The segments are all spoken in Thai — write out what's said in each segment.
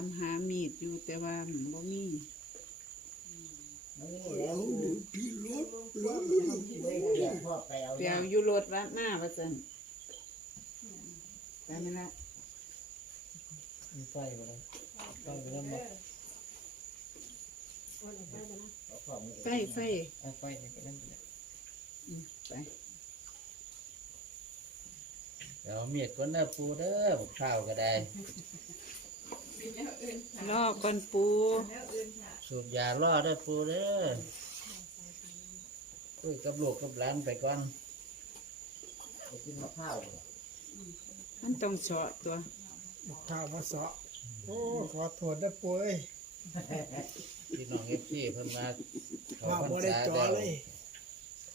ามหามีดอยู่แต่ว่าบ่มีเราอยู่ที่รถเลยพ่อไปเอาไปเอาอยู่รถว่ามาว่าซั่นไปไหมล่ะมีไฟไปแล้วไฟไปแล้วมาไฟไฟเอาไฟไปแล้วอืมไปเดี๋ยวเมียดก้นเด้อปูเด้อผมข้าวก็ได้ รอก่อนปูสูบยาล่อเด้อปูเด้อคุยกับลูกกับหลานไปก่อนไปกินมะพร้าวมันต้องเฉาะตัวข้าวมาเสาะโอ้ขอโทษนะปุ้ยพี่น้องเอฟซีเพิ่นมาเขาว่าพรบ่รได้ษาจ่อแล้วเลย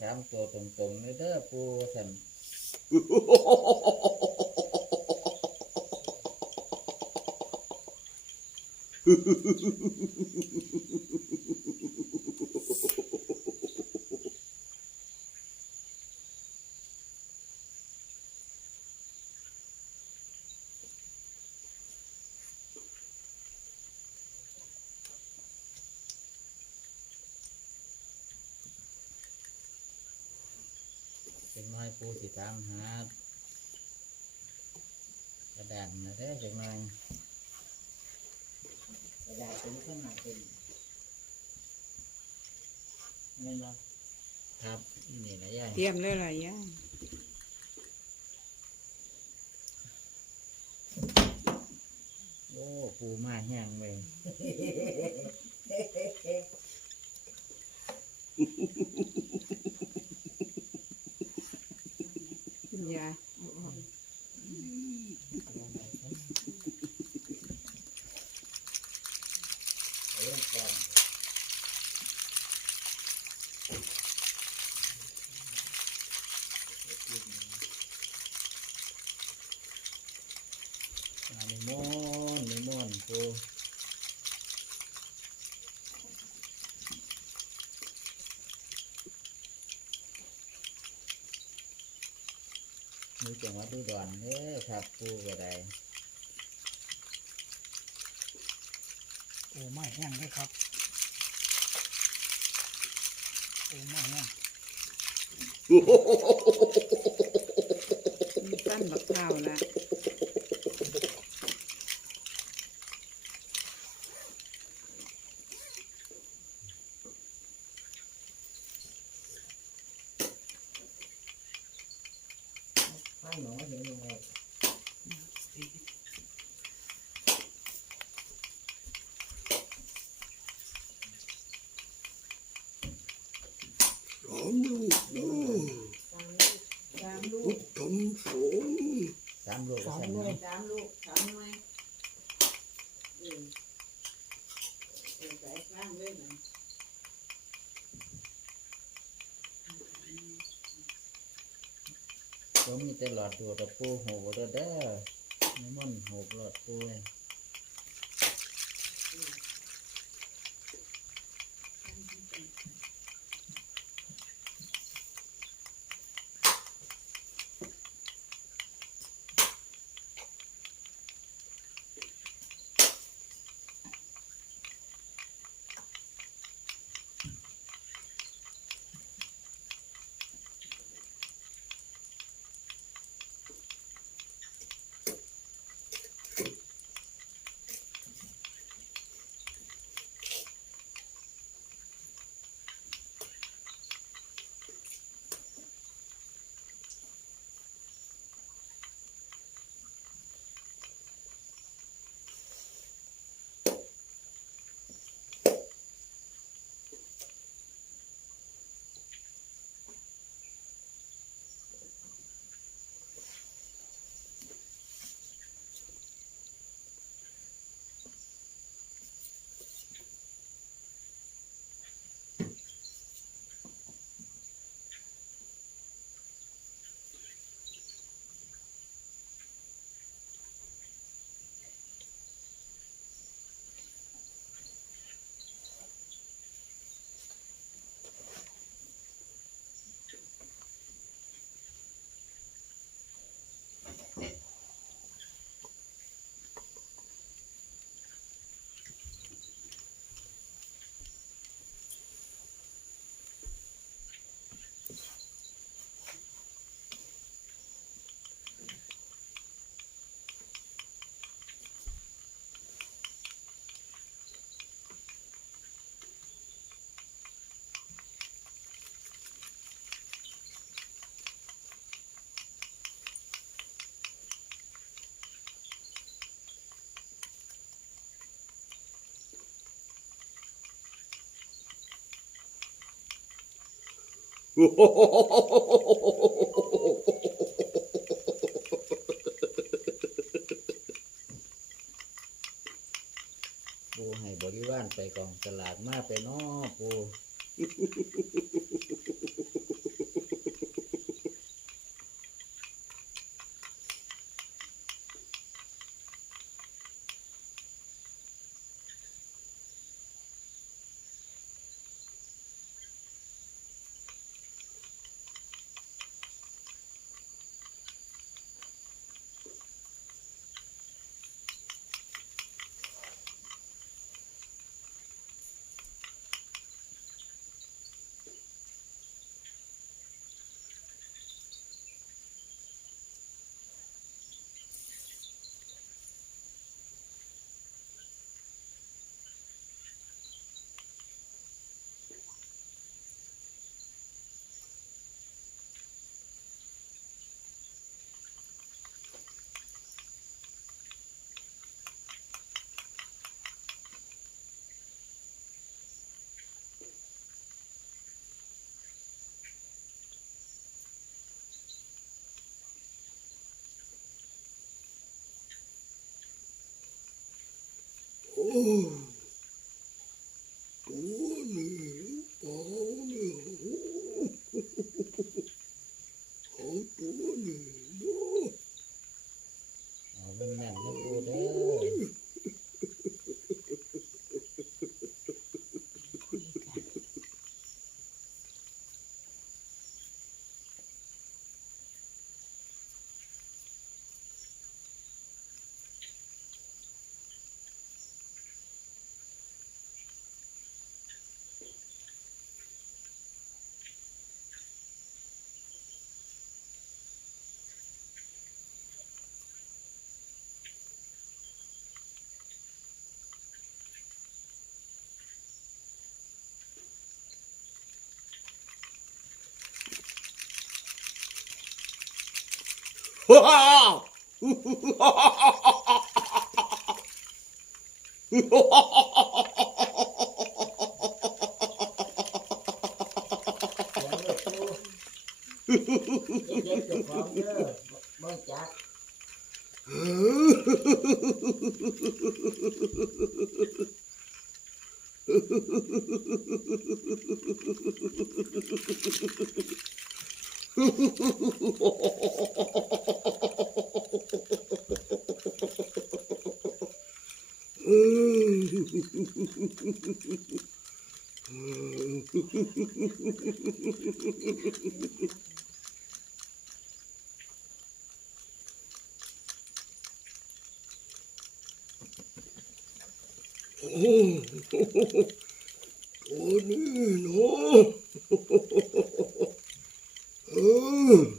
ถามตัวตรงๆเลยเด้อปูท่าน เป็นน้อยปูสิตามหากระดานนะเด้อจังหน่อย กระดาษเป็นข้างหน้าเป็นเงินบ่ครับนี่นะยายเตรียมเลยล่ะย่าโอ้ปูมาแห้งเลย คุณยายเอาออก อ่านิมนต์นิมนต์ปู มีจังหวัดอุดรเด้อครับปูก็ได้โอ้ไม่แห้งเลยครับโอ้ไม่แห้งมีตั้นบักข้าวละ ข้าวหนูเห็นยังไง สามลูกเนาะ สามลู พุ ก ทธมสงฆ์ สามลูกสามใส่หน่วย สามลูกสามหน่วยเออเออใส่ข้างเลยนะก็มีแต่หลอดดูดกับปูหูเด้อเด้อนิมนต์หูหลอดปูเลย ปูให้บริวารไปกองตลาดมาไปนอปู Uh! เจ็บเจ้าของเด้อบ่จัก 음. 오늘 너. Ooh.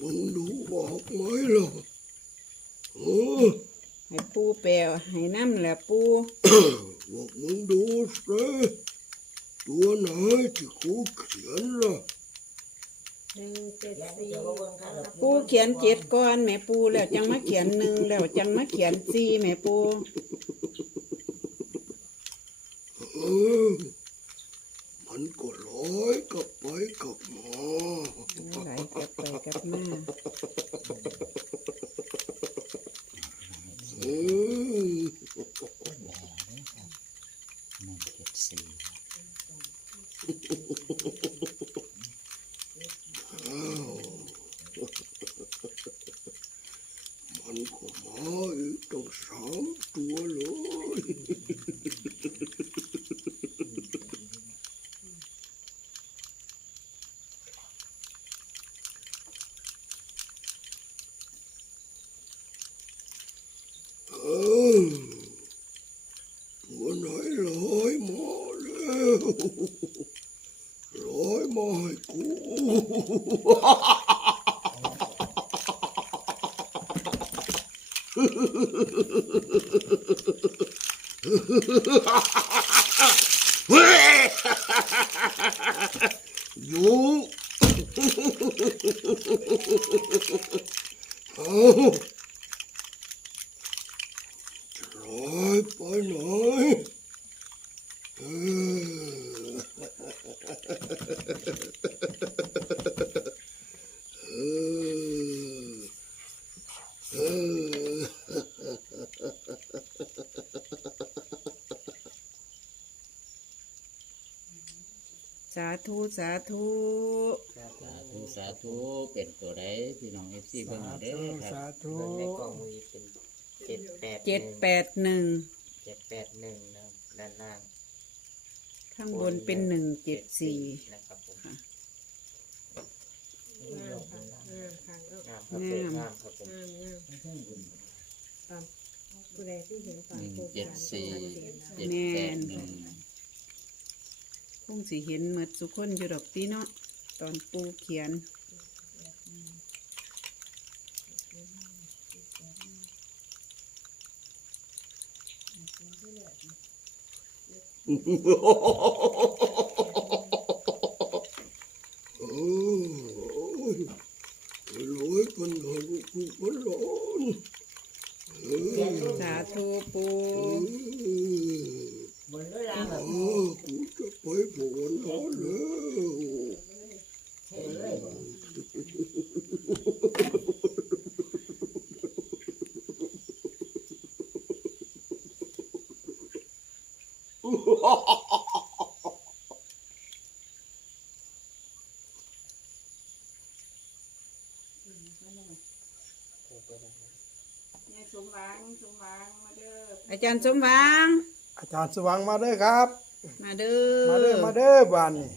มึงดูบอกไหมล่ะเออให้ปูแปลวให้น้ำแหละปู บอกมึงดูสิตัวไหนที่กูเขียนล่ะ ปูเขียนเจ็ดก้อนแม่ปูแล้วจังมาเขียนหนึ่งแล้วจังมาเขียนสี่แม่ปูมันก็ร้อยกลับไปกับมาไหลกับไปกับมาออ ก็มาอีกตั้งสามตัวเลย เออตัวไหนลอยมาแล้วลอยมาให้กู เฮ้ยอยู่เอา ร้อยไปหน่อยเออเออเออ สา ธุสาธุสาธุสาธุเป็นตัวใดพี่น้องเอฟซีเพิ่นสาเอาเด้ธุอคสารับธุเบิ่งในกล่องมือเป็นเจ็ดแปดเจ็ดแปดหนึ่งเจ็ดแปดหนึ่งนะครับด้านล่างข้างบนเป็นหนึ่งเจ็ดสี่นะครับผมค่ะงามครับเป็นงามครับผมหนึ่งเจ็ดสี่เจ็ดแปดหนึ่ง คงสิเห็นเมดสุกคนอยู่ดอกตีเนาะตอนปูเขียน โอ้ยรวยกันหน่อยกูก็ร้อนเออ สาธุปู เออกูจะไปบวชแล้ว สมหวังสมหวังมาเด้ออาจารย์สมหวังอาจารย์สว่างมาเด้อครับ มาเด้อมาเด้อมาเด้อบ้านนี่